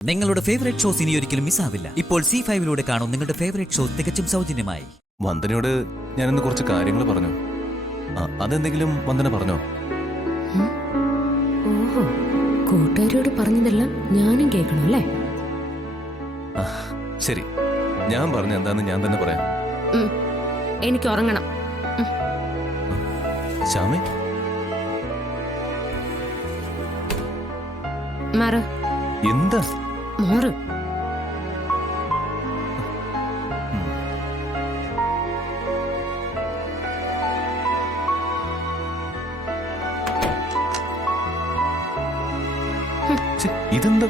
നിങ്ങളുടെ favourite shows ഇനി ഒരിക്കലും മിസ്സാവില്ല. ഇപ്പോൾ C5 കാണും നിങ്ങളുടെ ഫേവറേറ്റ് ഷോ തികച്ചും സൗജന്യമായി. വന്ദനയോട് ഞാനിന്ന് കുറച്ച് കാര്യങ്ങൾ പറഞ്ഞു. അതെന്തെങ്കിലും വന്ദന പറഞ്ഞോ? ഓഹോ, കൂട്ടുകാരോട് പറഞ്ഞതെല്ലാം ഞാനും കേൾക്കണം അല്ലേ? ശരി, ഞാൻ പറഞ്ഞ എന്താന്ന് ഞാൻ തന്നെ പറയാം. എനിക്ക് ഉറങ്ങണം. ശ്യാമേ, മാറ്. എന്താ മാറ്. ഇതെന്താ?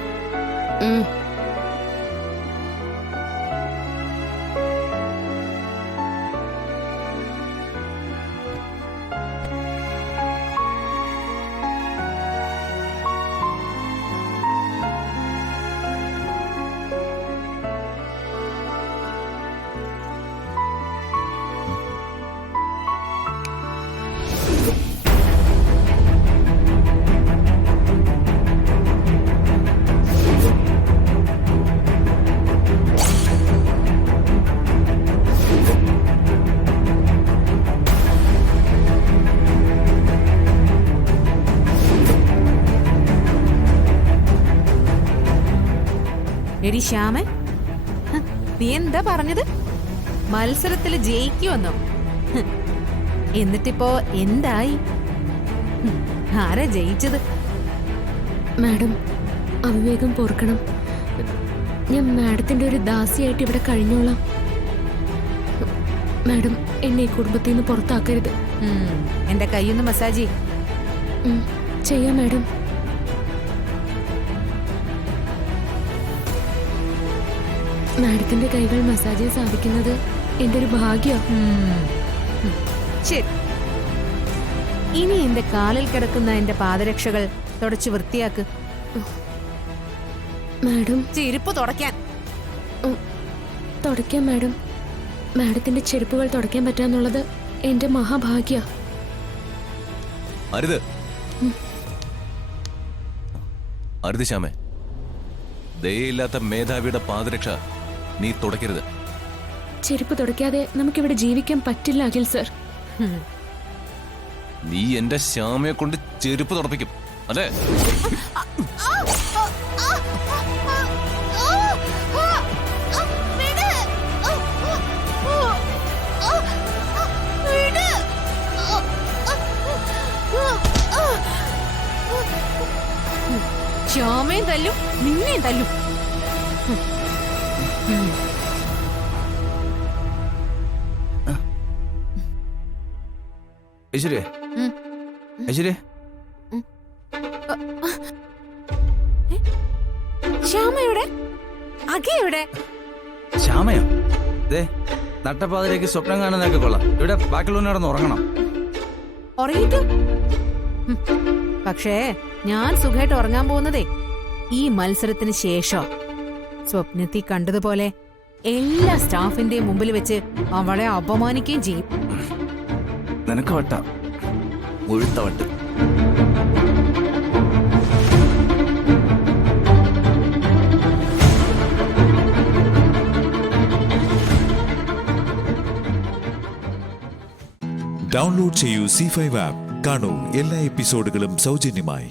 എടി ശ്യാമൻ, നീ എന്താ പറഞ്ഞത്? മത്സരത്തില് ജയിക്കുമെന്നോ? എന്നിട്ടിപ്പോ എന്തായി? ആരാ ജയിച്ചത്? മാഡം, അവിവേകം പൊറുക്കണം. ഞാൻ മാഡത്തിന്റെ ഒരു ദാസിയായിട്ട് ഇവിടെ കഴിഞ്ഞോളാം. മാഡം, എന്നെ ഈ കുടുംബത്തിൽ നിന്ന് പുറത്താക്കരുത്. എന്റെ കൈയൊന്ന് മസാജ് ചെയ്യാം മാഡം. മാഡത്തിന്റെ കൈകൾ മസാജ് ചെയ്യാൻ സാധിക്കുന്നത് എന്റെ ഒരു ഭാഗ്യമാണ്. ശരി, ഇനി എന്റെ കാലിൽ കിടക്കുന്ന എന്റെ പാദരക്ഷകൾ തുടച്ച് വൃത്തിയാക്ക്. മാഡം, ചെരുപ്പ് തുടയ്ക്കാൻ. തുടയ്ക്കാം മാഡം. മാഡത്തിന്റെ ചെരുപ്പുകൾ തുടയ്ക്കാൻ പറ്റാന്നുള്ളത് എന്റെ മഹാഭാഗ്യ. അരുത്, അരുത് ശ്യാമേ. ദയയില്ലാത്ത മേധാവിയുടെ പാദരക്ഷ നീ തുടയ്ക്കരുത്. ചെരുപ്പ് തുടയ്ക്കാതെ നമുക്കിവിടെ ജീവിക്കാൻ പറ്റില്ല അഖിൽ സർ. നീ എന്റെ ശ്യാമയെ കൊണ്ട് ചെരുപ്പ് തുടപ്പിക്കും അല്ലേ? ശ്യാമയും തല്ലും, നിന്നെയും തല്ലും. ഐശ്വര്യ, ഐശ്വര്യ, ശ്യാമയുടെ അഖിയുടെ ശ്യാമയോ? ദേ, നട്ടപ്പാതിലേക്ക് സ്വപ്നം കാണുന്നതൊക്കെ കൊള്ളാം. ഇവിടെ ബാക്കിയുള്ളവനോടൊന്ന് ഉറങ്ങണം. ഉറങ്ങിക്കോ. പക്ഷേ ഞാൻ സുഖമായിട്ട് ഉറങ്ങാൻ പോകുന്നതേ ഈ മത്സരത്തിന് ശേഷം. സ്വപ്നത്തിൽ കണ്ടതുപോലെ എല്ലാ സ്റ്റാഫിന്റെയും മുമ്പിൽ വെച്ച് അവളെ അപമാനിക്കുകയും ചെയ്യും. നിനക്ക് വട്ട, മുഴുത്ത വട്ട്. ഡൗൺലോഡ് ചെയ്യൂ C5 ആപ്പ്. കാണൂ എല്ലാ എപ്പിസോഡുകളും സൗജന്യമായി.